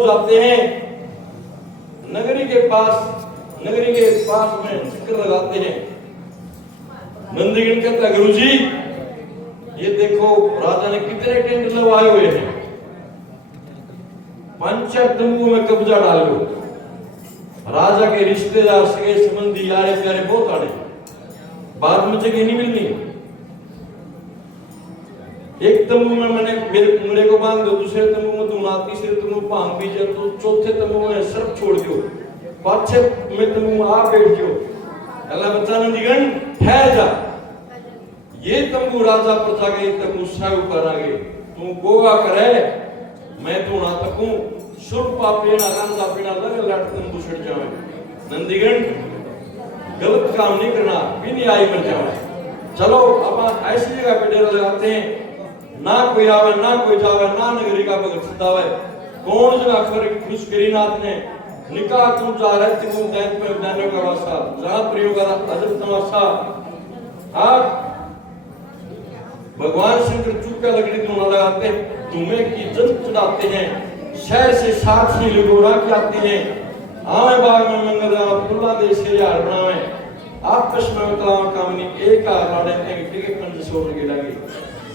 जाते हैं नगरी के पास में चक्कर लगाते हैं। नंदीगण कहता गुरुजी ये देखो राजा ने कितने टेंट लगवाए हुए हैं, पंचायत तंबू में कब्जा डाल लो। राजा के रिश्तेदार सगे संबंधी यारे प्यारे बहुत आड़े, बाद में जगह नहीं मिलनी। एक तंबू में मैंने मेरे को बांध दो, दूसरे तंबू में दूना, तीसरे तंबू में भांग पी जाओ, तो चौथे तंबू में सर्प छोड़ दो, पांचवे में तंबू में आप बैठ जाओ। अल्लाह बच्चा नंदीगण ठहर जा, ये तंबू राजा प्रजा के तंबू साय ऊपर आ गए, तू गोगा करे मैं तू ना तकूं, सुरपा पेना गांजा पेना लग लट तंबू छड़ जावे। नंदीगण गलत काम नहीं करना, बिन आई मर जावे। चलो अब ऐसी जगह पे डेरा लगाते हैं, ना कोई आवे ना कोई जावे, ना नगरी का भगत सतावे। कौन जगह पर खुशकरीनाथ ने निकाह तू जा रहे तू दैत पे जाने का वास्ता जहां प्रियो का अजब तमाशा। आप भगवान शंकर चुपका लकड़ी तू ना लगाते, तुम्हें की जल चढ़ाते हैं, शहर से साथ ही लगोरा के आते हैं। आवे बाग में मंगल अब्दुल्ला दे से यार बनावे, आपस में कलाम कामनी एक आ लाड़े के के पंज सोने के लगे।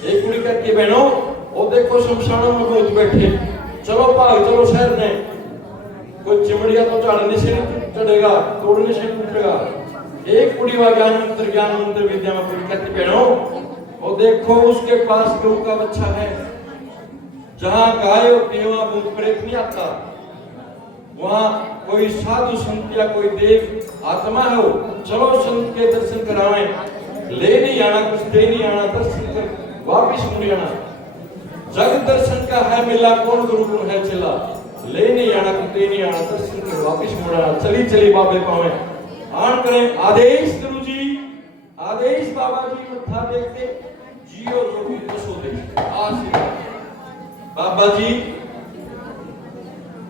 एक कुड़ी कहती है बहनों वो देखो शमशानों में भूत बैठे, चलो भाग चलो शहर ने। कोई चिमड़िया तो चढ़ने से नहीं चढ़ेगा, तोड़ने से टूटेगा। एक कुड़ी वा ज्ञान मंत्र विद्या में कुड़ी कहती बहनों वो देखो उसके पास गऊ का बच्चा है, जहाँ गाय होती है वहाँ भूत प्रेत नहीं आता, वहाँ कोई साधु संत या कोई देव आत्मा है वो, चलो संत के दर्शन करावें। ले नहीं आना कुछ दे नहीं आना, दर्शन कर वापिस मुड़ आना। जग दर्शन का है मिला कौन गुरु गुरु है चला, ले नहीं आना कुछ दे नहीं आना, दर्शन कर वापिस मुड़ आना। चली चली बाबे पावे आन करें आदेश गुरु जी, आदेश बाबा जी मत्था देखते जियो जो भी दसो दे आशीर्वाद। बाबा जी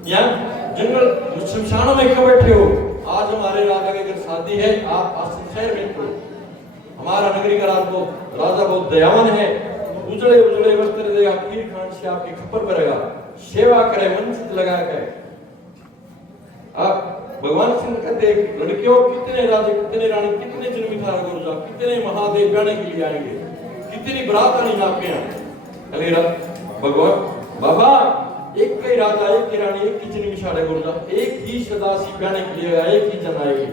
यहाँ जंगल शमशानों में क्यों बैठे हो? आज हमारे राजा के घर शादी है, आप आसन शहर में हो। हमारा नगरी का राजा बहुत दयावान है, उजड़े उजड़े वस्त्र देगा, खीर खान से आपकी खप्पर भरेगा, सेवा करे मंचित लगा करे। आप भगवान सिंह कहते लड़कियों कितने राजे कितने रानी कितने जन्मी धारा गुरुजा कितने महादेव गाने के लिए आएंगे, कितनी बरात आनी आपके यहाँ। भगवान बाबा एक ही राजा एक ही रानी एक ही जन्मी साढ़े गुरुजा, एक ही सदाशिव गाने के लिए आया, एक ही जन आएगी।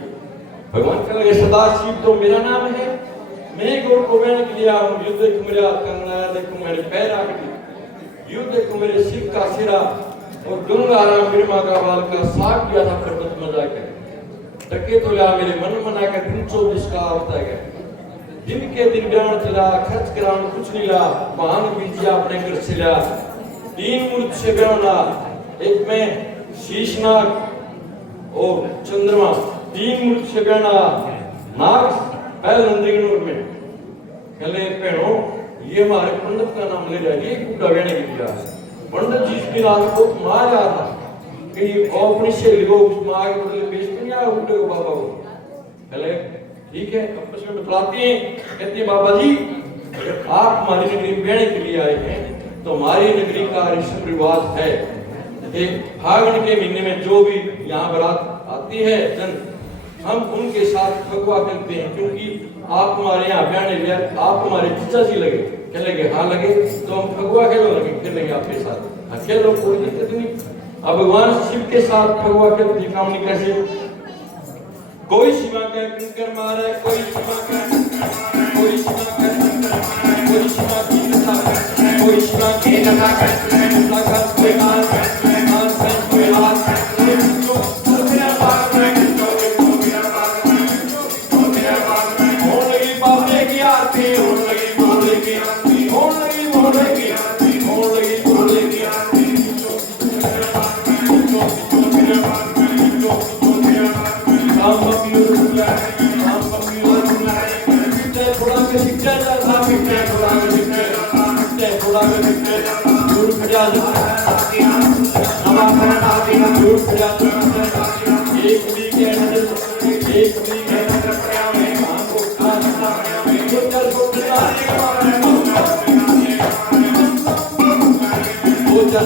भगवान कह लगे सदाशिव तो मेरा नाम है, मैं गौर को कहने के लिए आऊं। युद्ध देखो मेरे हाथ कंगना, देखो मेरे पैर आगे, युद्ध देखो मेरे सिर का सिरा, और गंगाराम बिरमा का बाल का साग दिया था पर्वत मजा कर, टके तो ला मेरे मन मना कर दिन 24 का होता है। दिन के दिन ब्याण चला, खर्च कराने कुछ नहीं ला, भांग बीजिया अपने घर से ला, 3 मूर्त से ब्याणा, एक में शीशनाग और चंद्रमा, 3 मूर्त से ब्याणा नाग पहले नंदीगण में। कहले बहनों ये हमारे पंडित का नाम ले जाइए, बूढ़ा बहने के दिया पंडित जी की रात को मार रहा था कि अपनी से लोग मार के बदले बेचते नहीं आ उठे को बाबा को। कहले ठीक है आपस में बतलाती हैं, कहती है बाबा जी आप हमारी नगरी में बहने के लिए आए हैं, तो हमारी नगरी का ऋषभ रिवाज है कि फागुन के महीने में जो भी यहाँ बारात आती है जन, हम उनके साथ फगुआ करते हैं, क्योंकि आप हमारे यहाँ बयाने लिया, आप हमारे जीजा जी लगे। कह लगे हाँ लगे तो हम फगुआ खेलो लगे, खेलेंगे आपके साथ। हाँ खेलो कोई दिक्कत नहीं। अब भगवान शिव के साथ फगुआ खेलते काम नहीं कैसे, कोई शिवा का कंकर मारे, कोई शिवा का कोई शिवा का कोई शिवा की कथा, कोई शिवा की कथा कोई हाथ कोई हाथ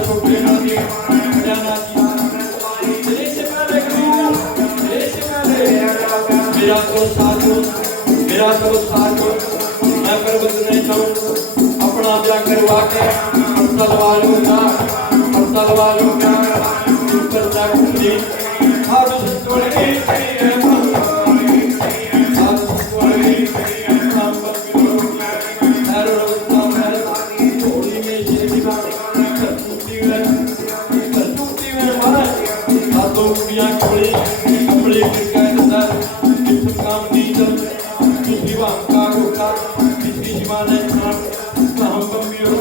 छोटे मेरा तो साथ मेरा सब साथ मैं कर बदलने जाऊं अपना ब्याह करवा के तलवार लूंगा तलवार लूंगा ऊपर जाऊंगी हाथ छोड़ेगी हाथ छोड़ेगी हम हर रोज थोड़ी में जीवा करतूती में मारा हाथों कुड़ियां खोली कपड़े के अंदर किस काम दी जब दूसरी बात का रोका किसकी जीवाने हम बम्बियो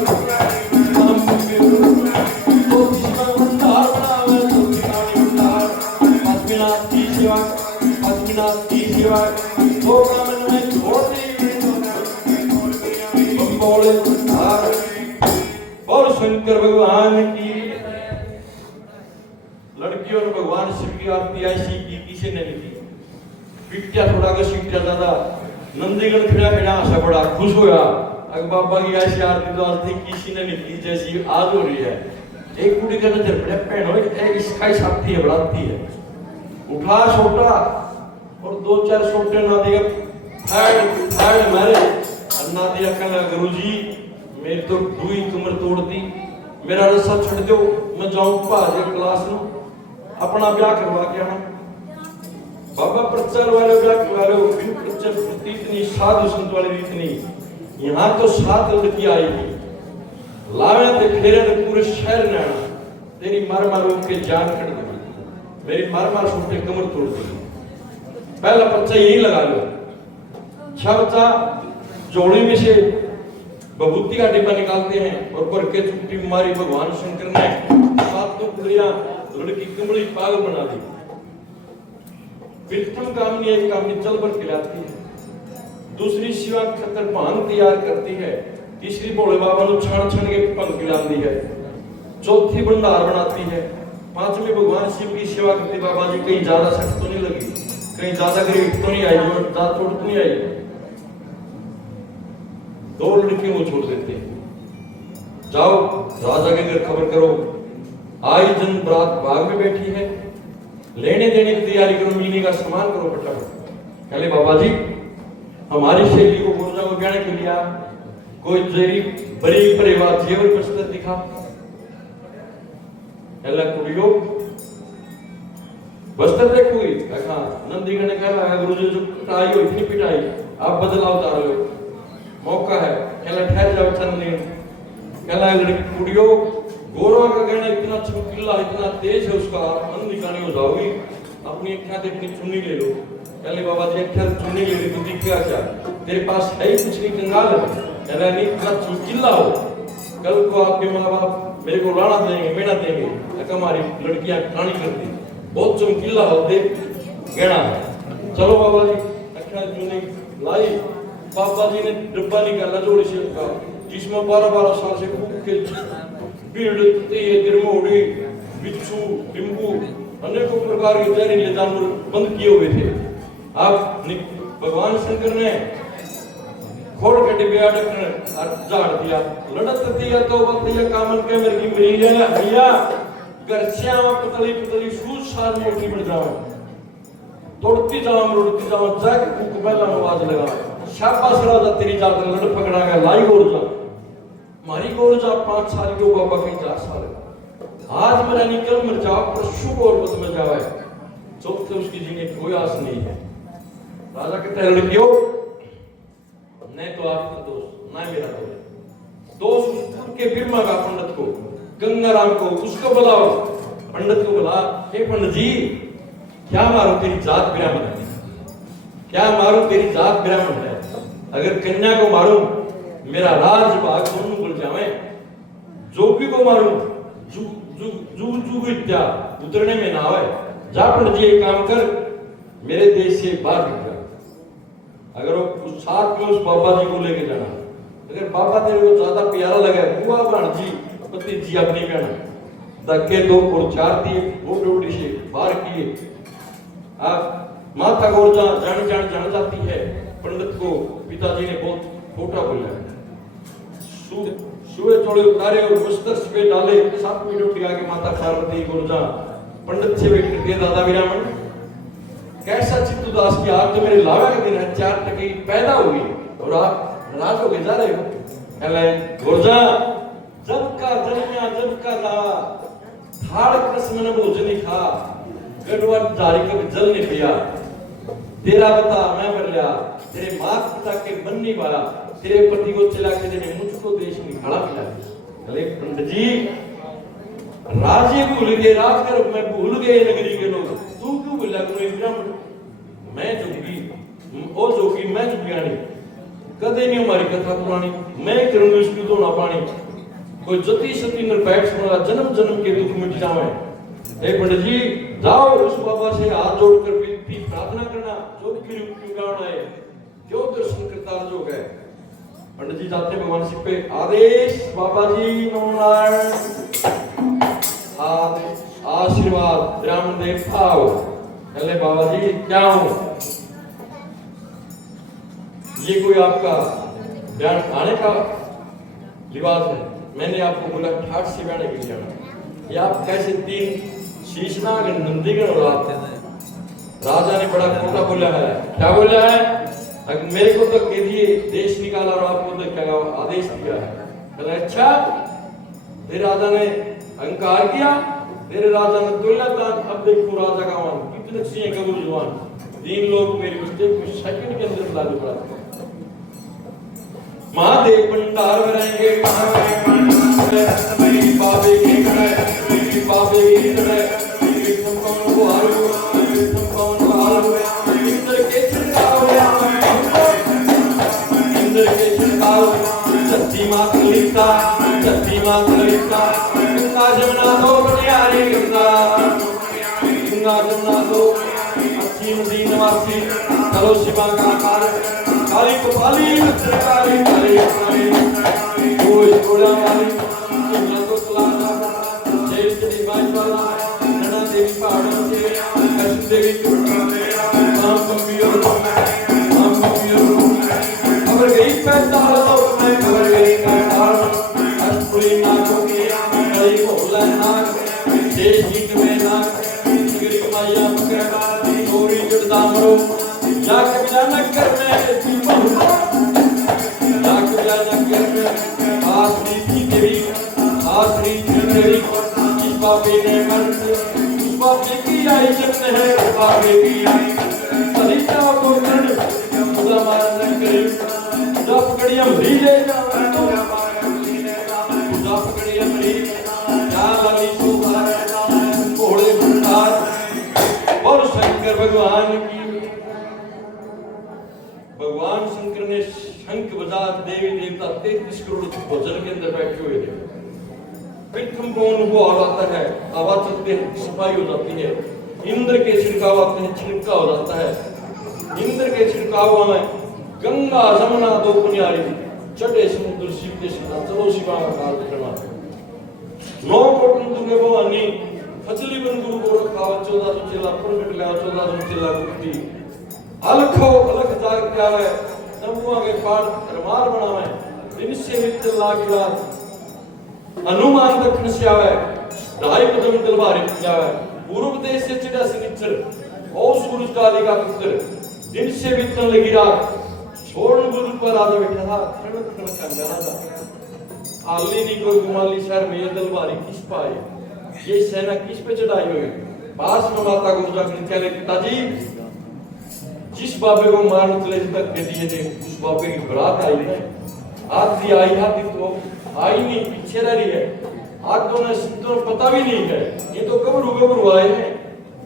तो जीवन बंदार बनावे तो जीवन बंदार पद्मनाथ की सेवा वो काम में छोड़ दी बम्बोले और शंकर भगवान की लड़कियों ने भगवान शिव की आरती ऐसी की किसी ने नहीं की पिट्या थोड़ा का सीटा ज्यादा नंदीगढ़ खड़ा खड़ा हंसा बड़ा खुश होया अगर बाबा की ऐसी आरती तो आज तक किसी ने नहीं की जैसी आज हो रही है एक कुड़ी का नजर पड़ा पहनो इसका ही साथी है बढ़ाती है उठा छोटा और दो चार छोटे ना दिया फैड मारे अन्ना दिया कहना गुरुजी मेरी तो दुई कमर तोड़ दी मेरा रस्सा छोड़ दो मैं जाऊं भाजे क्लास नु अपना ब्याह करवा के आना बाबा प्रचार वाले ब्याह करवा लो बिन प्रचार प्रति इतनी साधु संत वाली रीत नहीं यहाँ तो 7 लड़की आएगी लावे ते खेरे ते पूरे शहर ने आना तेरी मार मार के जान कट देगी मेरी मार मार छोटे कमर तोड़ देगी पहला पर्चा यही लगा लो छबचा जोड़ी में से बबूती का डिब्बा निकालते हैं और पर के चुट्टी मारी भगवान शंकर ने 7 तो कुड़ियां लड़की कमली पागल बना दी बिल्कुल कामनी एक कामनी चल पर खिलाती है दूसरी शिवा खतर भांग तैयार करती है तीसरी भोले बाबा को छान छान के भंग खिलाती है चौथी भंडार बनाती है पांचवी भगवान शिव की सेवा करती बाबा जी कहीं ज्यादा सख्त तो नहीं लगी कहीं ज्यादा गरीब तो नहीं आई जो दांत तोड़ तो नहीं आई 2 लड़कियों को छोड़ देते जाओ राजा के घर खबर करो आई जन बरात बाग में बैठी है लेने देने की तैयारी करो मिलने का सामान करो फटाफट कहले बाबा जी हमारी शैली को गुरुजा को कहने के लिए कोई जेरी बड़ी परिवार जेवर पुस्तक दिखा कहला कुड़ियो वस्त्र देखोगी कहा नंदीगढ़ ने कहा गुरुजी जो पिटाई हो इतनी पिटाई आप बदलाव उतारो मौका है कहला ठहर जाओ चंदनी कहला लड़की कुड़ियो गोरवा का कहना इतना चमकीला इतना तेज है उसका मन निकाली हो जाओगी अपनी अखियां देखनी चुन्नी ले लो कहले बाबा जी अखियां चुन्नी ले ली तो दिखेगा क्या तेरे पास है ही कुछ नहीं कंगाल है कहला नहीं इतना चमकीला हो कल को आपके माँ बाप मेरे को लाना देंगे मेना देंगे अगर हमारी लड़कियां कानी करती बहुत चमकीला होते गहना चलो बाबा जी अखियां चुन्नी लाई बाबा जी ने डब्बा निकाला जोड़ी से का जिसमें 12-12 साल से भूखे भीड़ तिरमोड़ी बिच्छू टिम्बू अनेकों प्रकार के जहरीले जानवर बंद किए हुए थे आप भगवान शंकर ने खोल के डिब्बे ढक्कन झाड़ दिया लड़त दिया तो बतिया कामन के मेरे की मरीज भैया गर्छियां पतली पतली सूज साल मोटी बढ़ जाओ तोड़ती जाओ जाके कुक पहला आवाज लगा शाबाश राजा तेरी जात लड़ पकड़ा गया लाई गोर जा मारी गोर जा 5 साल के बाबा कहीं 4 साल आज मेरा निकल मर जाओ पर शुभ और बद में जावे चौथे उसकी जीने कोई आस नहीं है राजा कहते हैं लड़कियों नहीं तो आपका दोस्त ना मेरा दोस्त के फिर मांगा पंडित को गंगाराम को उसको बुलाओ पंडित को बुला हे पंडित जी क्या मारो तेरी जात ब्राह्मण है क्या मारो तेरी जात ब्राह्मण है अगर कन्या को मारूं मेरा राज भाग दोनों गुल जावे जोगी को मारूं जुग विद्या उतरने में ना आवे जा पंडित जी एक काम कर मेरे देश से बाहर निकल अगर उस साथ में उस बाबा जी को लेके जाना अगर बाबा तेरे को ज्यादा प्यारा लगे बुआ बहन जी पति जी अपनी बहन धक्के 2 और 4 दिए वो ड्यूटी से बाहर किए आप माता गोरजा जान जाती है पंडित को पिताजी ने बहुत खोटा बोला सुए चोड़े उतारे और बस्तर पे डाले 7वीं ड्यूटी आगे माता पार्वती गोरजा पंडित से बैठ के दादा विरामन कैसा चित्त उदास किया, आज तो मेरे लावा का दिन है, 4 टकी पैदा हुई और आप नाराज होके जा रहे हो। कहले गुरजा जब का जन्मिया जब का लावा, थाड़ कृष्ण ने भोजन खा, गढ़वा जारी कभी जल नहीं पिया, तेरा बता मैं मर लिया, तेरे मात पिता के मन नहीं पाया, तेरे पति को चला के देने मुझको देश निखाड़ा मिला। कहले पंडित जी राजे भूल गए, राजगर में भूल गए नगरी के लोग, तू क्यों बोला कोई ब्राह्मण, मैं जोगी ओ जोगी मैं जुगियानी, कदे नहीं हमारी कथा पुरानी, मैं करूंगी उसकी तो ना पानी, कोई जति सती नर बैठ सुना, जन्म जन्म के दुख मिट जावे। हे पंडित जी जाओ उस बाबा से हाथ जोड़कर विनती प्रार्थना करना, जो भी रूप क्यों गाना है, क्यों दर्शन करता जो गए। पंडित जी जाते भगवान सिंह पे, आदेश बाबा जी नमोनारायण, आशीर्वाद ब्राह्मण देव भाव। कहले बाबा जी क्या हूं, ये कोई आपका बयान आने का रिवाज है, मैंने आपको बोला ठाट से बयान के लिए आना, ये आप कैसे 3 शीशनाग नंदीगण औलाद थे। राजा ने बड़ा खोटा बोला है, क्या बोला है, अगर मेरे को तो कह दिए देश निकाला और आपको तो क्या आदेश दिया है। कहले अच्छा, तेरे राजा ने अहंकार किया, तेरे राजा ने तुलना दान, अब देखो राजा का मान कितने सिंह कबूल जुबान, 3 लोग मेरी बस्ती कुछ सेकंड के अंदर लालू पड़ा। महादेव भंडार रहेंगे बाबे की करे, बाबे की करे, संपन्न को हारो, संपन्न को हारो, इंद्र के छिड़काव, इंद्र के छिड़काव, सच्ची मात लिखता, सच्ची मात लिखता, गंगा जमुना दो बनियारी गंगा, गंगा जमुना दो अच्छी नदी नवासी, करो शिवा का आकार, काली कपाली काली काली काली, कोई थोड़ा वाली, तुमला तो तलाना, जय श्री माई वाला, नना देवी पहाड़ों से, कृष्ण देवी नाम कपियों, नाम कपियों, अगर गई पैसा तो मैं खबर गई काल, अष्टपुरी नाकों की, कई मोहल्ला नाक, शेष गीत में नाक, सिगरी माया पकड़ा, चोरी जुड़दामरो, या कबिला नगर में दीपक, या कबिला नगर में आसरी थी देवी, आसरी थी देवी, इस बाबे ने मन से, उस बाबे की आई जन्म है, उस बाबे की आई, सरिता को कर्ण, खुदा मारना करे, खुदा पकड़ी हमरी ले जाओ, खुदा पकड़ी हमरी, क्या लाली शोभा, घोड़े भंडार, और शंकर भगवान की, भगवान शंकर ने शंख बजा, देवी देवता 33 करोड़ भोजन के अंदर बैठे हुए थे। विक्रम को उनको आता है, आवाज चलते हैं, सफाई हो जाती है, इंद्र के छिड़काव आते हैं, छिड़का हो जाता है, इंद्र के छिड़काव में गंगा जमुना दो पुनियारी, चढ़े समुद्र शिव के सना, चलो शिवा का कार्य करना, 9 कोट दुर्गे भवानी, फजली बन गुरु को रखा, 1400 चेला प्रगट लिया, 1400 चेला गुप्ती, अलखो अलख जाग क्या है, नमुआ के पाठ रमार बनावे, दिन से मित्र लागी रात, अनुमान दक्षिण से आवे, 2.5 कदम तलवार जावे, पूर्व देश से चिड़ा सनिचर, और सूरज का आदि का पुत्र, दिन से मित्र लगी रात, छोड़ गुरु पर आधा बैठा था, खड़ खड़ का गाना था, आली नहीं कोई गुमाली शहर में ये तलवारी किस पाए, ये सेना किस पे चढ़ाई हुई, पास में माता को जाकर कहले पिताजी, जिस बाबे को मारने चले तक दे दिए थे, उस बाबे की बरात आई है, आधी आई आधी तो आई नहीं, पीछे रह रही है, आज तो पता भी नहीं है, ये तो कब्र आए हैं,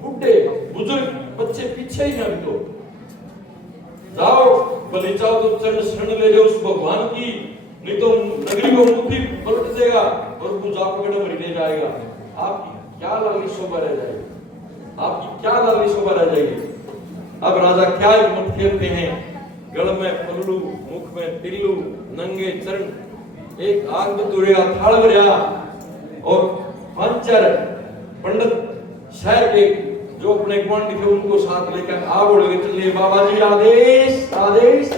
बुढ़े बुजुर्ग बच्चे पीछे ही हैं अभी तो, जाओ बलि जाओ तो चरण शरण ले लो उस भगवान की, नहीं तो नगरी को मुट्ठी पलट देगा और पूजा पकड़ मर ले जाएगा। आपकी क्या लाली शोभा रह जाएगी, आपकी क्या लाली शोभा रह जाएगी। अब राजा क्या हिम्मत खेलते हैं, गल में पल्लू, मुख में तिल्लू, नंगे चरण, एक आग बतूरेगा थाल भरिया, और 5-4 पंडित शहर के जो अपने पंडित थे उनको साथ लेकर आ बोले चलिए बाबा जी आदेश आदेश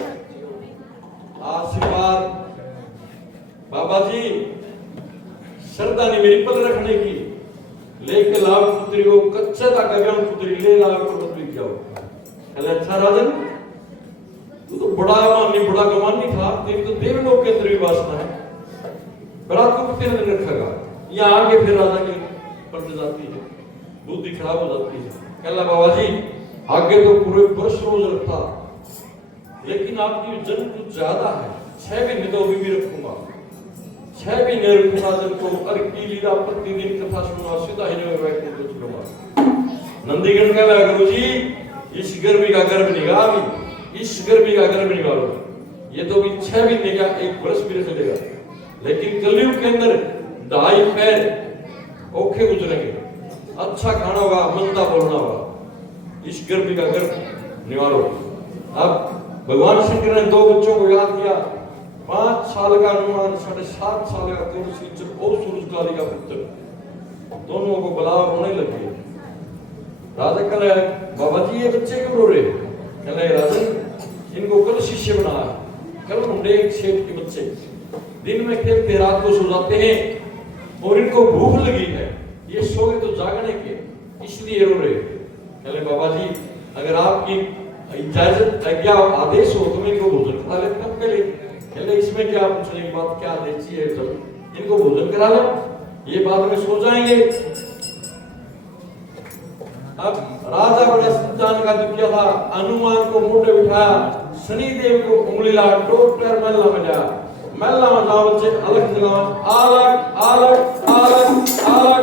आशीर्वाद, बाबा जी श्रद्धा ने मेरी पल रखने की, लेके लाभ पुत्री को कच्चा था कब्याम पुत्री ले लाभ को पुत्री जाओ, कहले अच्छा राजन, तू तो बड़ा गमानी था, तेरी तो देवलोक के अंदर भी वासना है, बड़ा तू कितने दिन रखेगा। यहाँ आगे फिर राजा की पलट जाती है, बुद्धि खराब हो जाती है। कहला बाबा जी आगे तो पूरे वर्ष रोज रखता, लेकिन आपकी जन्म कुछ ज्यादा है, 6 महीने तो अभी भी रखूंगा, 6 महीने रखूंगा जन को, अरे की लीला प्रतिदिन कथा सुना, सीधा ही में बैठने को चलूंगा। नंदीगण कहला गुरु जी इस गर्मी का गर्भ निकालो, इस गर्मी का गर्भ निकालो, ये तो भी 6 महीने का 1 वर्ष भी चलेगा, लेकिन कलयुग के अंदर 2.5 पैर औखे गुजरेंगे, अच्छा खाना होगा, मंदा बोलना होगा, इस गर्मी का गर्भ निकालो। अब भगवान शंकर ने 2 बच्चों को याद किया, 5 साल का हनुमान, 7.5 साल का तुलसी और सूरजकाली का पुत्र, दोनों को बलाव होने लगे। राजा कह रहे बाबा जी ये बच्चे क्यों रो रहे? कह रहे राजन इनको कल शिष्य बनाया, कल मुंडे एक सेठ के बच्चे दिन में खेलते रात को सो जाते हैं, और इनको भूख लगी है, ये सोए तो जागने के, इसलिए रो रहे। कह रहे बाबा जी अगर आपकी इजाजत आज्ञा आदेश हो तो मैं इनको भोजन करा लेता हूँ। पहले इसमें क्या पूछने की बात, क्या आदेश है, जब इनको भोजन करा लो, ये बाद में सो जाएंगे। अब राजा बड़ा संतान का दुखिया था, हनुमान को मोटे बिठाया, शनिदेव को उंगली ला, डॉक्टर महला में जा, महला में जाओ बच्चे, अलग जगह अलग अलग अलग अलग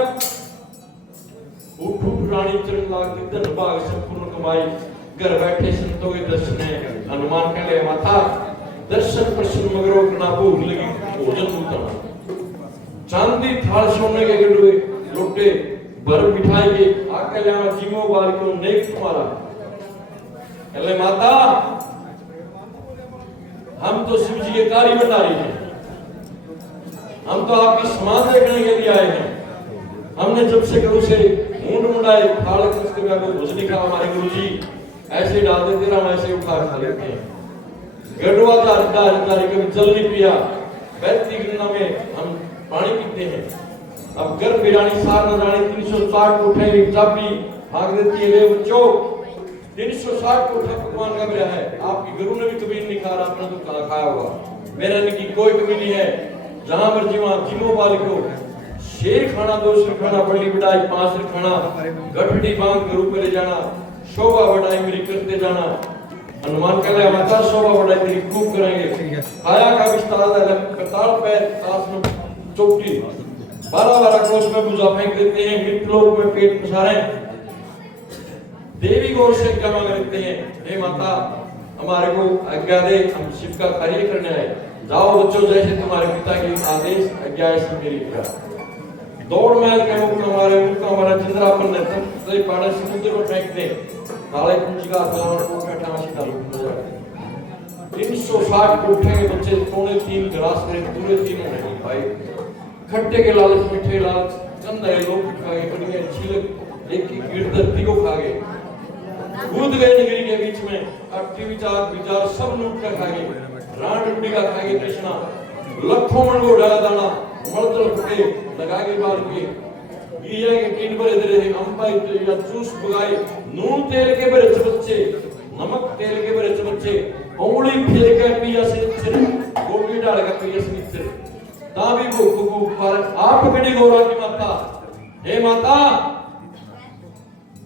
उठ उठ रानी चरण लाग धन भाग संपूर्ण कमाई, घर बैठे संतों के दर्शन है। हनुमान कहले माता दर्शन प्रसन्न मगरो करना भूख लगी भोजन उतना, चांदी थाल सोने के गडुए लोटे भर मिठाई के आके ले जीवो बाल को नेक तुम्हारा। कहले माता हम तो शिव जी के कार्य भंडारी हैं, हम तो आपकी समान देखने के लिए आए हैं, हमने जब से गुरु से मुंड मुंडाए थाल उसके बाद भोजन खा, हमारे गुरु जी ऐसे डाल देते हम ऐसे उठा खा लेते हैं, गढ़वा का अधिकारी कभी जल नहीं पिया, बैठी गंगा में हम पानी पीते हैं। अब गर्भ बिरानी सार न जाने 360 कोठे चाबी भाग देती है, ले बच्चों 360 कोठा भगवान का मेरा है, आपकी गुरु ने भी कभी नहीं खा, आपने तो कहा खाया होगा, मेरे की कोई कमी नहीं है, जहां मर्जी वहां जीवो बाल को शेर खाना, 2 शेर खाना, बड़ी बिटाई 5 शेर खाना, गठड़ी बांध गुरु पे ले जाना, शोभा बढ़ाई मेरी करते जाना। हनुमान कह रहे माता शोभा बढ़ाई तेरी खूब करेंगे, काया का विस्तार है, कताल पैर सास में चौकी 12 क्रोश में बुझा फेंक देते हैं, मृतलोक में पेट पसारे, देवी गौर से क्या मांग लेते हैं, हे माता हमारे को आज्ञा दे, हम शिव का कार्य करने आए, जाओ बच्चों जैसे तुम्हारे पिता की आदेश आज्ञा ऐसी मेरी इच्छा। दौड़ महल के मुख हमारे मुख हमारा चंद्रापन ने तब पाड़ा समुद्र में फेंक दे, काले कुंजी का तलाव को बैठा शिकार हो जाए। 360 कोठे के बच्चे पौने 3 गिलास में पूरे 3 नहीं भाई, खट्टे के लालच मीठे लालच चंद है लोग खा गए, बढ़िया छीलक एक की गिर धरती को खा गए, कूद गए नगरी के बीच में, अट्टी विचार सब लूट कर खा गए, राण रुपी का खा गए कृष्णा, लखों मन को डाला दाना मर्दल फटे लगा के बाल के गीया के 3 बड़े दे अंपाई या जूस बगाए, नून तेल के बड़े चमचे, नमक तेल के बड़े चमचे, उंगली फेंक के पिया से गोभी डाल के पिया से मित्र ताबी को पर आप बड़ी गौरा की माता, हे माता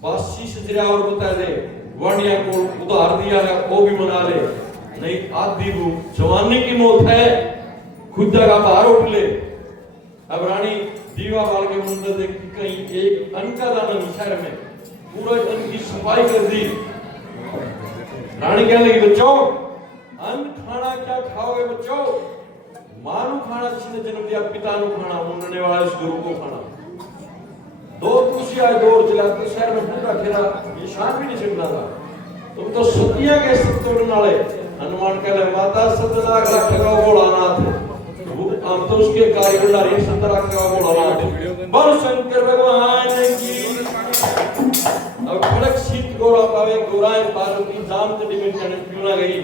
बासी से जरा और बता दे, वाणिया को उधार दिया है वो भी मना ले, नहीं आधी भूख जवानी की मौत है, खुदा का बाहर उठ ले। अब रानी दीवा वाल के मंदिर देख कहीं एक अन्न का दाना शहर में पूरा अन्न की सफाई कर दी। रानी कहने लगी बच्चों अन्न खाना क्या खाओगे बच्चों, मानू खाना जिसने जन्म दिया, पिता नु खाना, मुंडने वाला इस गुरु को खाना। 2 तुलसी आए 2 जलाते शहर में पूरा घेरा, निशान भी नहीं छिड़ना था, तुम तो सतिया के सब तोड़ने वाले। हनुमान कह रहे माता 7 लाख रखेगा भोलानाथ, हम तो उसके कार्य भंडारी 7 लाख का भोलानाथ, बोल शंकर भगवान की। अब खड़क शीत गौरा पावे गौराएं पार्वती जाम तड़ी में क्यों ना गई,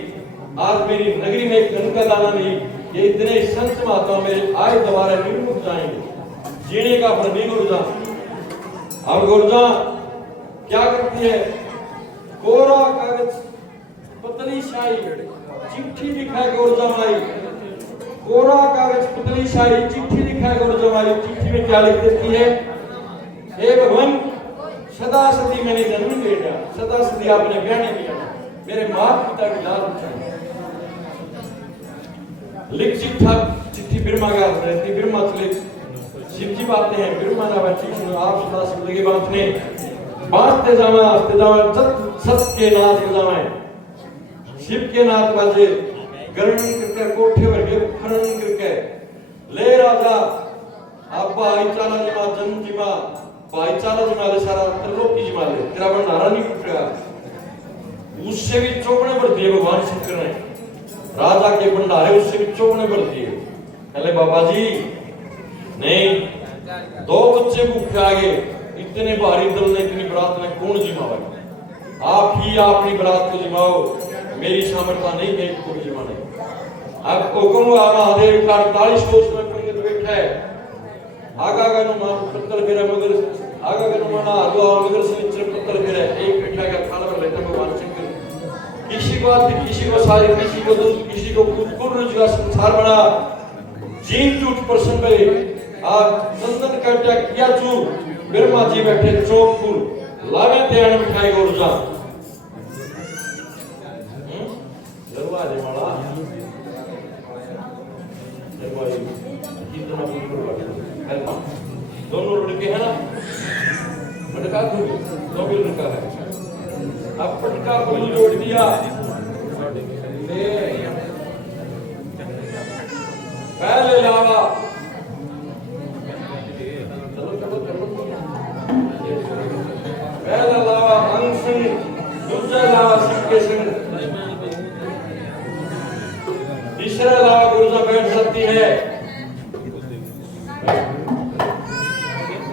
आज मेरी नगरी में एक धन का दाना नहीं, ये इतने संत महात्मा मेरे आए दोबारा निर्मुख जाएंगे, जीने का फल नहीं गुरुजा। अब गुरुजा क्या करती है, कोरा कागज पतली शाही चिट्ठी लिखा गोर जमाई, कोरा कागज पतली शाही चिट्ठी लिखा गोर जमाई। चिट्ठी में क्या लिख देती है? हे भगवान, सदा सदी मैंने जन्म ले लिया, सदा सदी आपने ब्याह नहीं किया, मेरे माता पिता की लाल उठाई। लिख चिट्ठा, चिट्ठी बिरमा का रहती, बिरमा चले शिव जी बातें हैं, बिरमा ना बच्ची सुनो आप सदा जिंदगी बांटने बांटते जावा जब सत के नाथ बजावे, शिव के नाथ बाजे गरण करके कोठे वर्गे खनन करके ले राजा आप भाईचारा जिमा जन्म जिमा भाईचारा जिमा ले सारा त्रिलोकी जिमा ले तेरा भंडारा नहीं टूटेगा। उससे भी चौगने बढ़ती है भगवान शंकर ने, राजा के भंडारे उससे भी चौगने बढ़ती है। पहले बाबा जी नहीं, दो बच्चे भूखे आ गए, इतने भारी दल ने इतनी बरात में कौन जिमावेगा? आप ही अपनी बरात को जिमाओ, मेरी सामर्थ्य नहीं, मैं कोई जिमा नहीं। आपको कहूंगा महादेव का 48 कोष में पंडित बैठा है, आगा का नुमान पत्थर मेरा मगर आगा का नुमान आदुआ मगर से चिर पत्थर मेरा एक बैठा का खाना पर लेता भगवान शंकर। किसी को आदि, किसी को सारी, किसी को दूध, किसी को कुल रुजगा संसार बना जीन झूठ प्रसन्न पे आज चंदन काटा किया चूर, बिरमा जी बैठे चौकपुर लावे ध्यान मिठाई गोरजा जरवा दे माला जरवा कितना हेल्प दोनों लड़के हैं ना, पटका दो भी लड़का है, अब पटका फूल जोड़ दिया पहले लावा पहला लावा अंग संग, दूसरा लावा सिक्के संग, तीसरा लावा गुर्जा बैठ सकती है।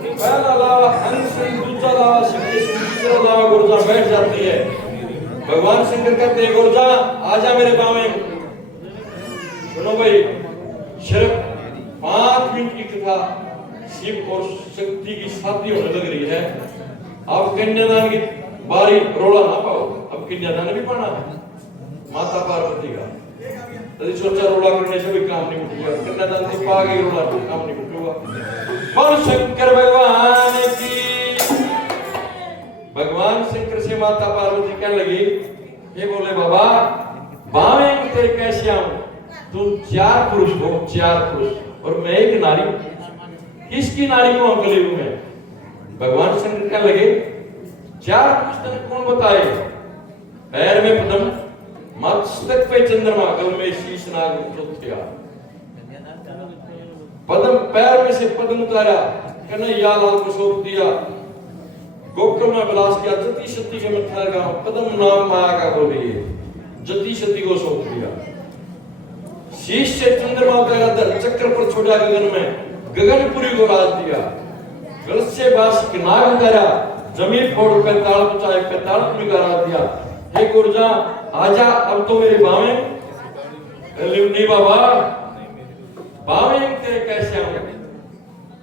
पहला लावा अंग संग, दूसरा लावा सिक्के संग, तीसरा लावा गुर्जा बैठ जाती है। भगवान शंकर कहते हैं गुर्जा आजा मेरे बावे। सुनो भाई, सिर्फ 5 मिनट की कथा शिव और शक्ति की शादी होने लग रही है। अब कन्यादान की बारी रोला ना पाओ, अब कन्यादान भी पाना है माता पार्वती का। यदि सोचा रोला करने से भी काम नहीं उठेगा, कन्यादान से पा गई रोला तो काम नहीं उठेगा। बोल शंकर भगवान की। भगवान शंकर से माता पार्वती कहने लगी, ये बोले बाबा बावे तेरे कैसे आऊं? तुम 4 पुरुष हो, 4 पुरुष और मैं एक नारी, किसकी नारी को अंकल हूं मैं? भगवान शंकर कहने लगे 4 पुरुष तने कौन बताए? पैर में पद्म, मस्तक पे चंद्रमा, गल में शीश नाग चौथिया। पद्म पैर में से पद्म उतारा, कन्हैया लाल को सौंप दिया, गोकुल में विलास किया, जति सती के मत्था लगा, पद्म नाम माया का बोलिए, जति सती को सौंप दिया। शीश से चंद्रमा उतारा, दर चक्र पर छोड़ा गगन में, गगनपुरी को राज दिया। गल से बास के नाग उतारा, जमीन फोड़ पे ताल बचाए, पे ताल पुरी का राज दिया। हे गुर्जा आजा, अब तो मेरे बावे नहीं बाबा, बावे तेरे कैसे आऊं?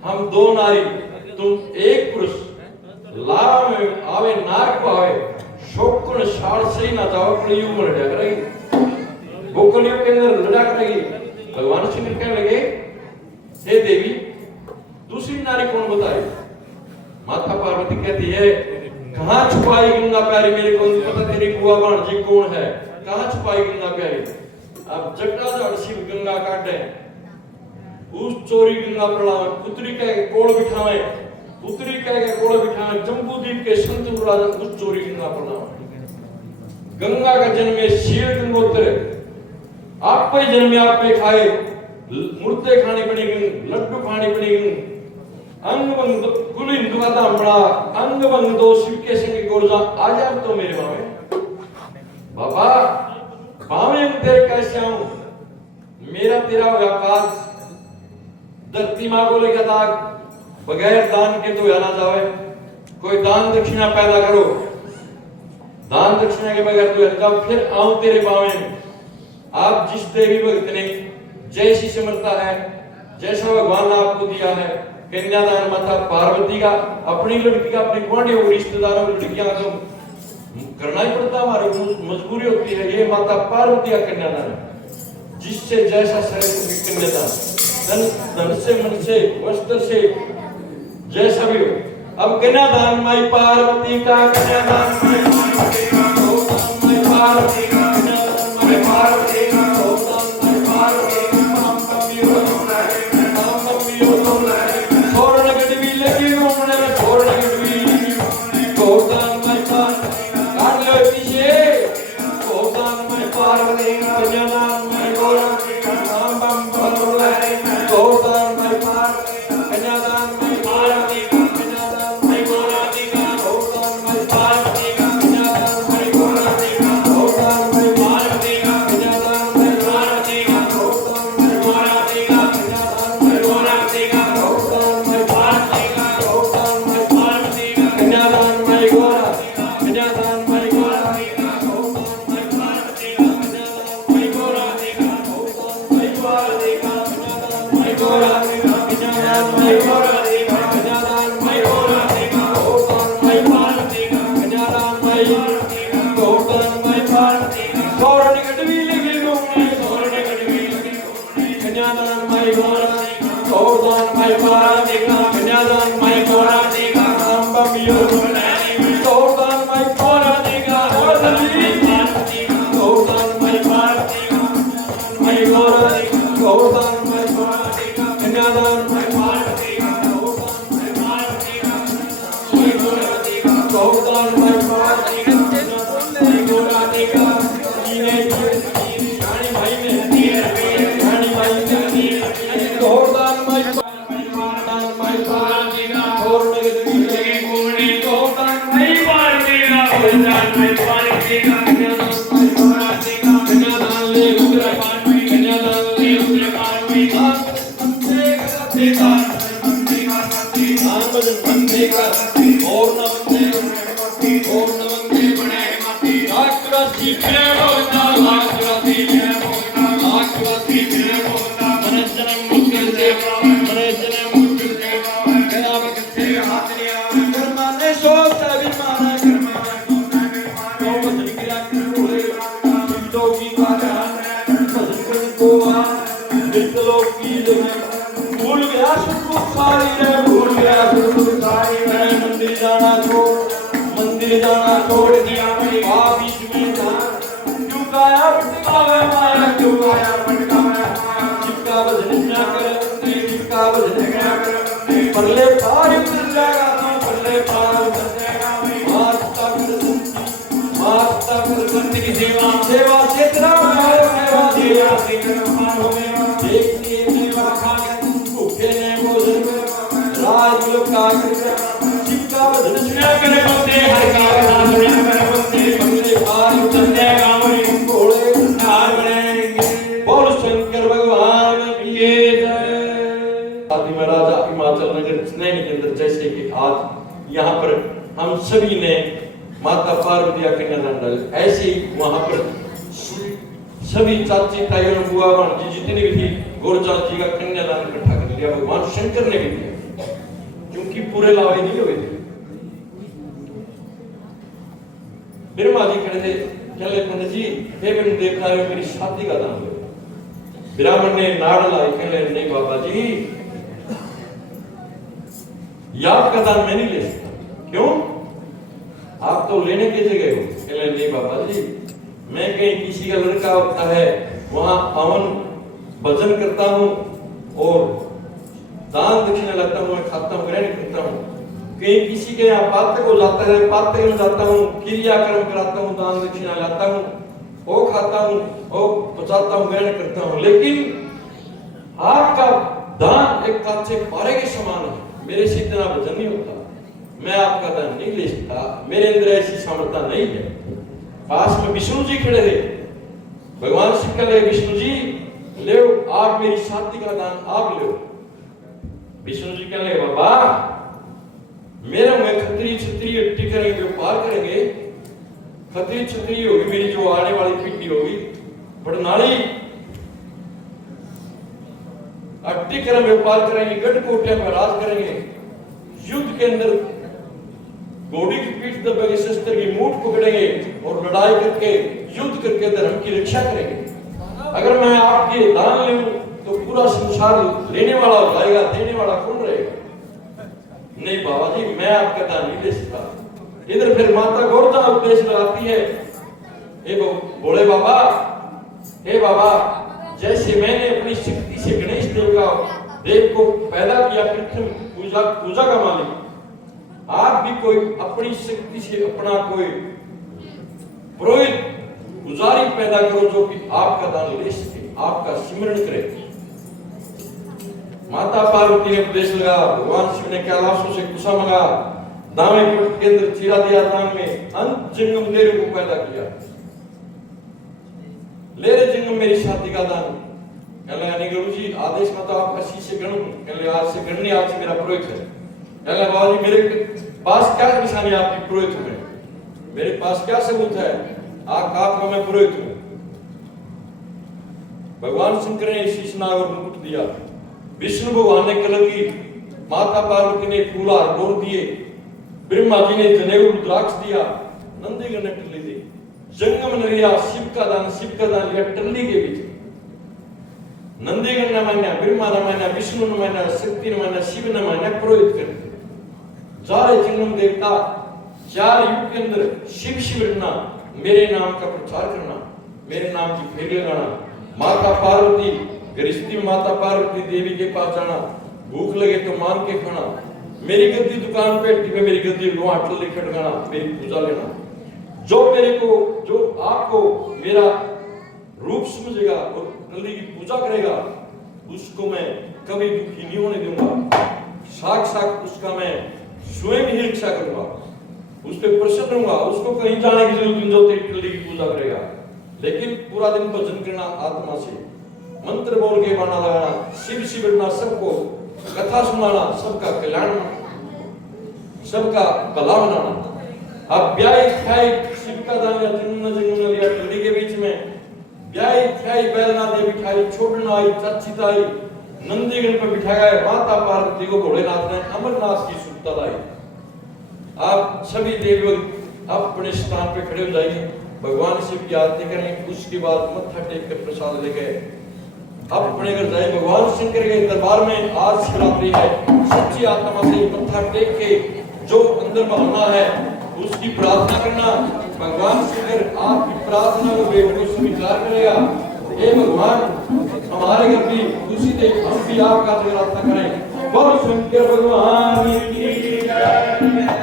हम 2 नारी, तुम 1 पुरुष। लावा में आवे नाग को आवे, शोकन शाल से ही ना जाओ, कलयुग में लड़ा करेगी, वो कलयुग के अंदर लड़ा करेगी। भगवान शंकर कहने लगे, हे देवी दूसरी नारी कौन बताए? माता पार्वती कहती है, कहां छुपाई गंगा प्यारी, मेरे को पता तेरी कुआ भाणजी कौन है, कहां छुपाई गंगा प्यारी? अब जटा जड़ शिव गंगा काटे, उस चोरी गंगा प्रणाम, पुत्री कह के कोल बिठावे, पुत्री कह के कोल बिठावे, जम्बूद्वीप के संत राजा उस चोरी गंगा प्रणाम। गंगा का जन्म है शील गंगोत्र, आप पे जन्म आप पे खाए, मुर्दे खाने पड़ी गंग, लड्डू खाने पड़ी गंग, अंग बंग कुल हिंदू का दामड़ा, अंग बंग दो शिव के संग गोरजा आजा तो मेरे बावे। बाबा बावे तेरे कैसे आऊं? मेरा तेरा व्यापार धरती मां बोले का दाग, बगैर दान के तो ना जावे। कोई दान दक्षिणा पैदा करो, दान दक्षिणा के बगैर तो जाओ, फिर आऊं तेरे बावे। आप जिस देवी भक्त ने जैसी समर्था है, जैसा भगवान ने आपको दिया है, कन्यादान माता पार्वती का, अपनी लड़की का, अपनी गुआंढियों रिश्तेदारों लड़कियां को करना ही पड़ता, हमारी मजबूरी होती है। ये माता पार्वती का कन्यादान है, जिससे जैसा शरीर की कन्यादान, धन से, मन से, वस्त्र से, जैसा भी हो। अब कन्यादान माई पार्वती का, कन्यादान माई पार्वती का, माई पार्वती का, कन्यादान माई पार्वती का, माई पार्वती का, हम कमियों छोड़ गडवी लगी घूमने में, छोड़ गडवी गोदान माई पार्वती काट लो पीछे, गोदान माई पार्वती कन्यादान माई पार्वती नाम बम भरोले, गोदान माई पार्वती कन्यादान माई पार्वती कन्यादान माई पार्वती गोदान माई पार्वती कन्यादान माई पार्वती गोदान माई पार्वती कन्यादान माई पार्वती गोदान माई पार्वती कन्यादान माई पार्वती गोदान माई पार्वती गोदान माई पार्वती कन्यादान माई पार्वती कन्यादान माई पार्वती गोदान माई पार्वती कन्यादान माई पार्वती गोदान माई पार्वती कन्यादान माई पार्वती कन्यादान माई पार्वती कन्यादान माई पार्वती गोदान माई पार्वती कन्यादान माई पार्वती गोदान माई पार्वती छोड़ गडवी लगी घूमने, छोड़ गडवी लगी घूमने, कन्यादान माई पार्वती गोदान माई पार्वती कन्यादान माई पार्वती हम बमियो गोदान माई पार्वती पार्वती गोदान माई पार्वती माई पार्वती गोदान माई पार्वती कन्यादान माई पार्वती गोदान माई पार्वती माई पार्वती गोदान माई पार्वती माई पार्वती जीने रानी भाई में रानी भाई में गोदान माई गोदान माई पार्वती और लगी घूमने, गोदान माई पार्वती गोदान माई पार्वती कन्यादान माई पार्वती कन्यादान ले उग्र पार्वती कन्यादान ले उग्र पार्वती बंदे का बंदे का और न बंदे बने आकृति प्रेम होता, आकृति प्रेम होता, आकृति प्रेम होता, मन जन्म मुश्किल से, मन जन्म मुश्किल से गया वक्त से हाथ लिया कर्मा ने सोचा विमाना कर्मा तो वचन किया हुए लोकी का ध्यान भजन को लोक की भूल गया सुख सारी रे, भूल गया सुख सारी रे, मंदिर जाना छोड़ दिया आ बीच में क्यों गाया भटकावे माया, क्यों गाया भटकावे माया, जिसका भजन न करे जिसका भजन न करे परले पार उतर जाएगा, परले पार उतर जाएगा। माता कृष्ण की सेवा सेवा से तेरा सेवा दिया देखिए सेवा खाने भूखे ने भोजन राज लोग का जिसका भजन सुना करे बंदे हर का नाम सुना करे बंदे बंदे पार उतर जाएगा और घोड़े हार बनेंगे। बोल शंकर भगवान की जय। आदि में राजा हिमाचल नगर नैनी के अंदर जैसे कि आज यहाँ पर हम सभी ने माता पार्वती का कन्यादान डाला, ऐसे ही वहां पर सभी चाची ताइयों बुआ भांजी जितनी भी थी गोरचाल जी का कन्यादान इकट्ठा कर लिया, भगवान शंकर ने भी किया क्योंकि पूरे लावे नहीं हुए थे। ब्रह्मा जी खड़े थे, चले पंडित जी हे मैंने देखा है मेरी शादी का दान लो। ब्राह्मण ने नाड़ लाई, कहने नहीं बाबा जी याद का दान मैं नहीं ले सकता। क्यों? आप तो लेने के जगह हो। कहने नहीं बाबा जी मैं कहीं किसी का लड़का होता है वहां हवन भजन करता हूँ और दान दक्षिणा लाता हूँ, मैं खाता हूँ, ग्रहण करता हूँ। कहीं किसी के यहाँ पात्र को लाता है, पात्र में जाता हूँ, क्रियाक्रम कराता हूँ, दान दक्षिणा लाता हूँ, वो खाता हूँ, वो पचाता हूँ, ग्रहण करता हूँ। लेकिन आपका दान एक काचे पारे के समान है, मेरे से इतना भजन नहीं होता, मैं आपका दान नहीं ले सकता, मेरे अंदर ऐसी सामर्थ्य नहीं है। पास में विष्णु जी खड़े थे, भगवान शिव कहले विष्णु जी ले आप मेरी शादी का दान आप ले। विष्णु जी कहले बाबा मेरा मैं खत्री क्षत्रिय टिकरेंगे व्यापार करेंगे, खत्री क्षत्रिय होगी मेरी जो आने वाली पीढ़ी होगी बड़नाली अट्टी कर्म व्यापार करेंगे, गढ़ कोटे पर राज करेंगे, युद्ध के अंदर घोड़ी की पीठ दबाएंगे, शस्त्र की मूठ पकड़ेंगे और लड़ाई करके युद्ध करके धर्म की रक्षा करेंगे। अगर मैं आपके दान लूं तो पूरा संसार लेने वाला हो जाएगा, देने वाला कौन रहेगा? नहीं बाबा जी, मैं आपका दान नहीं दे सकता। इधर फिर माता गौरता उपदेश लगाती है, हे भोले बाबा, हे बाबा, जैसे मैंने अपनी शक्ति से गणेश देव को पैदा किया, प्रथम पूजा का मालिक, आप भी कोई अपनी शक्ति से अपना कोई पुरोहित पुजारी पैदा करो जो कि आपका दान ले सके, आपका सिमरण करे। माता पार्वती ने उपदेश लगा, भगवान शिव ने कैलाशों से कुशा मंगा, दामे पट के अंदर चीरा दिया, दान में अंत जंगम देव को पैदा किया। ले रे जंगम मेरी शादी का दान। कहले यानी गुरु जी आदेश मत आपका शीशे गण, कहले आज से गणनी, आज से मेरा पुरोहित है। कहले बाबा जी मेरे पास क्या निशानी आपकी पुरोहित में? मेरे पास क्या सबूत है आपका मैं पुरोहित हूं? भगवान शंकर ने शीशनाग और मुकुट दिया, विष्णु भगवान ने कलगी, माता पार्वती ने फूलहार डोर दिए, ब्रह्मा जी ने जनेऊ रुद्राक्ष दिया, नंदीगण ने टल्ली दी। जंगम ने लिया शिव का दान लिया टल्ली के बीच। नंदीगण ने माना, ब्रह्मा ने माना, विष्णु ने माना, शक्ति ने माना, शिव ने माना, पुरोहित कर दिया। सारे जंगम देवता 4 युग के अंदर शिव शिव रहना, मेरे नाम का प्रचार करना, मेरे नाम की फेरी लगाना। माता पार्वती गृहस्थी में माता पार्वती देवी के पास जाना, भूख लगे तो मांग के खाना, मेरी गद्दी दुकान पे मेरी गद्दी वहां टल्ली खड़काना, मेरी पूजा लेना। जो मेरे को, जो आपको मेरा रूप समझेगा और टल्ली की पूजा करेगा, उसको मैं कभी दुखी नहीं होने दूंगा। साक्षात उसका मैं स्वयं ही रक्षा करूंगा, उस पर प्रसन्न रहूंगा। उसको कहीं जाने की जरूरत नहीं जो तेरी टल्ली की पूजा करेगा। लेकिन पूरा दिन भजन करना, आत्मा से मंत्र बोल के बाणा लगाना, शिव शिव करना, सबको कथा सुनाना, सबका कल्याण, सबका भला बनाना। अब ब्याई ख्याई शिव का दान जन्म लिया टल्ली के बीच में, ब्याई ख्याई बैलना दे बिठाई, छोड़ना आई, चाची ताई, नंदीगण पर बिठाया है, माता पार्वती को भोलेनाथ ने अमरनाथ की सुप्ता लाई। आप सभी देव अपने स्थान पे खड़े हो जाइए, भगवान शिव की आरती करें, उसके बाद मत्था टेक कर प्रसाद लेके आप अपने घर जाए। भगवान शंकर के दरबार में आज शिवरात्रि है, सच्ची आत्मा से मत्था टेक के जो अंदर भावना है उसकी प्रार्थना करना। भगवान शंकर आपकी प्रार्थना को बेट को स्वीकार करेगा। हे भगवान, हमारे घर की खुशी दे, हम भी आपका जगराता करें। बोलो शंकर भगवान की जय।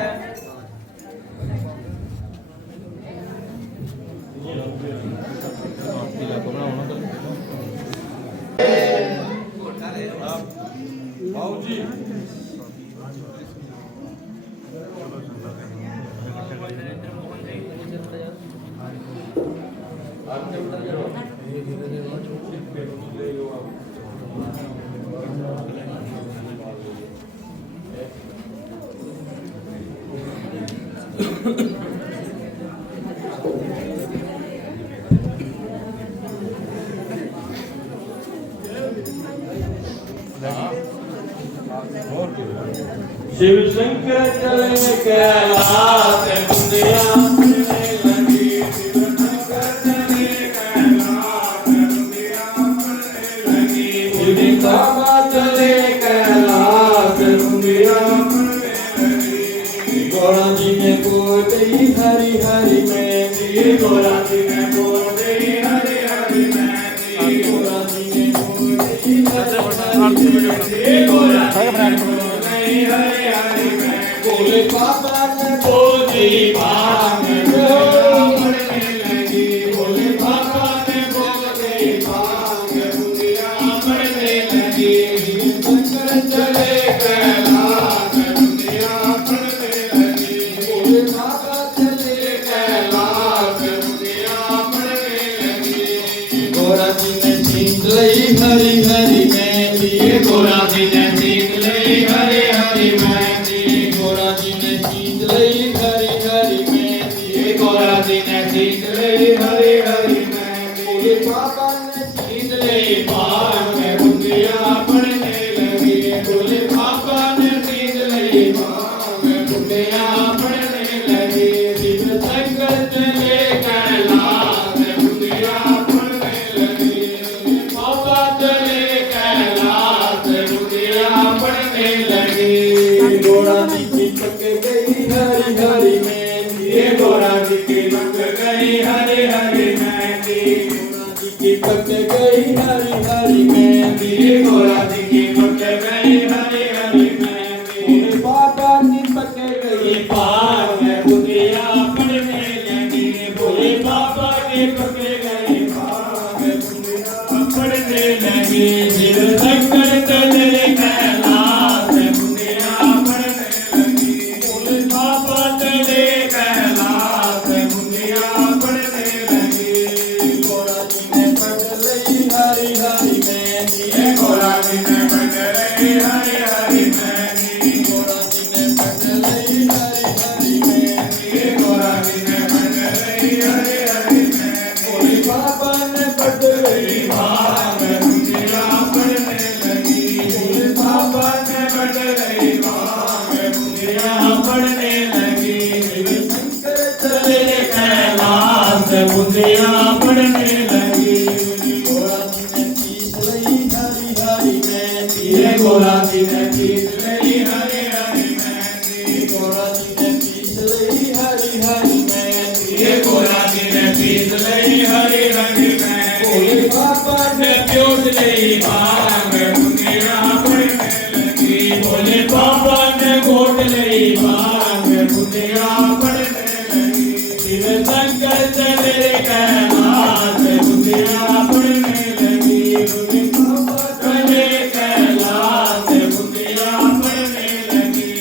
बाबूजी शिव शंकर चले कैलाश दुनिया में लगी, शिव शंकर चले कैलाश दुनिया में लगी, शिव बाबा चले कैलाश दुनिया में लगी। गोरा जी ने बोली हरि हरि में दी, गोरा जी ने बोली हरि हरि में दी, गोरा जी ने बोली हरि हरि में दी, गोरा हरे हरे में बोले बाबा ने बोली भांग पड़ने लगी, बोले बाबा ने बोले भांग दुनिया पड़ने लगी। शंकर चले कैलाश दुनिया पड़ने लगी, बोले बाबा चले कैलाश दुनिया पड़ने लगी। गोरा जी ने छीन ली हरी हरी मेहंदी, गोरा जी ने छीन ली हरी हरी मेहंदी, गोरा जी ने छीन ली हरी हरी मेहंदी, गोरा जी ने छीन ली हरी हरी मेहंदी। बोले बाबा ने छीन ली भांग में दुनिया पड़ने लगी, बोले बाबा ने छीन ली भांग में दुनिया पड़ने ये गोरा जी की पक गई हरी हरी मेहंदी, गोरा जी की पक गई हरी हरी मेहंदी, ये गोरा जी की पक गई हरी हरी मेहंदी। भोले बाबा की पक गई पार में बुधिया पड़ने लगी, भोले बाबा की पक गई पार में बुधिया पड़ने लगी। शिव शंकर चले कैलाश में बुधिया पड़ने लगी, भोले बाबा चले कैलाश में बुधिया पड़ने लगी। गोरा जी ने पक गई हरी हरी मेहंदी, ये गोरा जी ने पक गई हरी हरी मेहंदी, गोरा जी ने पक गई हरी हरी मेहंदी, ये गोरा जी ने पक गई हरी हरी मेहंदी। भोले बाबा ने पक गई भाग बुधिया पड़ने लगी, भोले बाबा ने पक गई भाग बुधिया पड़ने लगी। शिव शंकर चले कैलाश बुधिया पड़ने लगी। गोरा जी ने पीस लई हरी हरी मेहंदी, ये गोरा जी ने पीस लई हरी हरी मेहंदी, गोरा जी ने पीस लई हरी हरी मेहंदी, ये गोरा जी ने पीस लई हरी हरी मेहंदी। भोले बाबा ने प्योज लई भांग बुधिया पड़ने लगी, भोले बाबा ने घोट लई भांग बुधिया पड़ने लगी। शिव शंकर चले कैलाश बुधिया पड़ने लगी, भोले बाबा चले कैलाश बुधिया पड़ने लगी।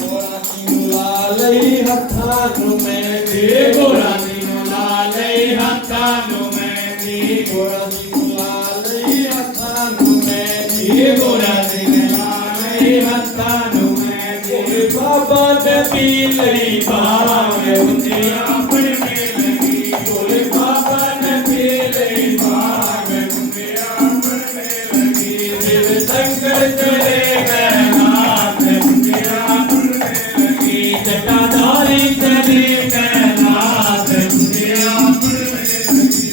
गोरा जी लालई हथां नु मेहंदी, ये गोरा जी लालई हथां नु मेहंदी, गोरा जी लालई हथां नु मेहंदी, ये गोरा जी लालई हथां नु मेहंदी। भोले बाबा ने पी लई भांग बुधिया पड़ने लगी, भोले बाबा ने पी लई भांग बुधिया पड़ने लगी। शिव शंकर चले कैलाश बुधिया पड़ने लगी, जटाधारी चले कैलाश बुधिया पड़ने लगी।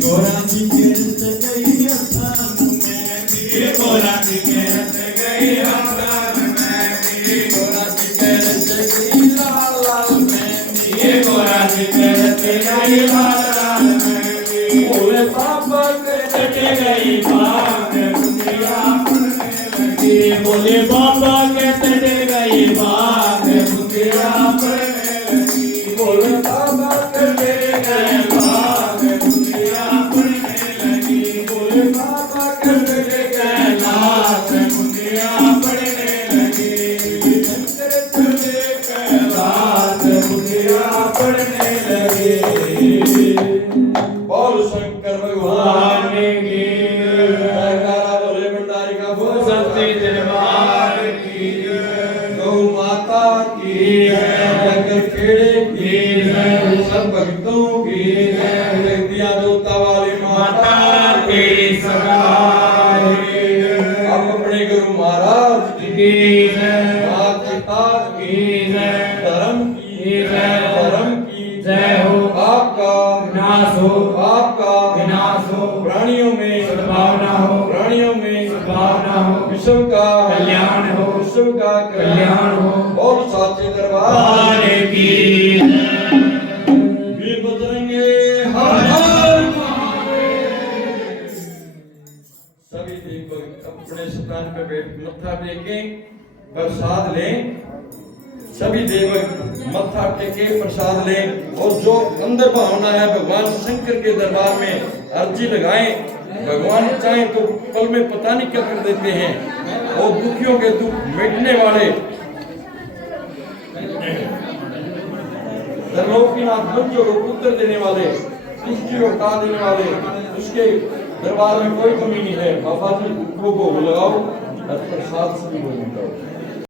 गोरा जी के रत गई हथां नु मेहंदी, ये गोरा जी के रत गई हथां नु मेहंदी, गोरा जी के रत गई लाल लाल मेहंदी, ये गोरा जी के रत गई लाल लाल मेहंदी। भोले बाबा के कट गई भांग बुधिया पड़ने लगी, भोले बाबा के तट गई भांग बुधिया पड़ने लगी, भोले बाबा के गए भांग बुधिया पड़ने लगी, भोले बाबा के तट कैलाश बुधिया पड़ने लगी। शंकर चले कैलाश बुधिया पड़ने लगी। बोल शंकर भगवान जयकारा बोले भंडारी का बोल सच्चे दरबार की गौ माता की जय, नगर खेड़े की जय, सब भक्तों की दिया देवता वाली माता माता की सगाई आप अपने गुरु महाराज की की जय, माता पिता की जय, धर्म की जय, धर्म की जय हो। आपका विनाश हो, आपका विनाश हो, प्राणियों में सद्भावना हो, प्राणियों में सद्भावना हो, विश्व का कल्याण हो, विश्व का कल्याण हो। और साचे दरबार बार की वीर बजरंगे हर हर सभी दीपक अपने स्थान पे बैठ मत्था टेकें प्रसाद लें। सभी देवक मत्था टेके प्रसाद लें और जो अंदर भावना है भगवान शंकर के दरबार में अर्जी लगाएं। भगवान चाहे तो पल में पता नहीं क्या कर देते हैं और दुखियों के दुख मिटने वाले धर्मोपीनाथ बच्चों को पुत्र देने वाले सृष्टि को उठा देने वाले उसके दरबार में कोई कमी नहीं है। बाबा जी को भोग लगाओ और प्रसाद से भी भोग लगाओ।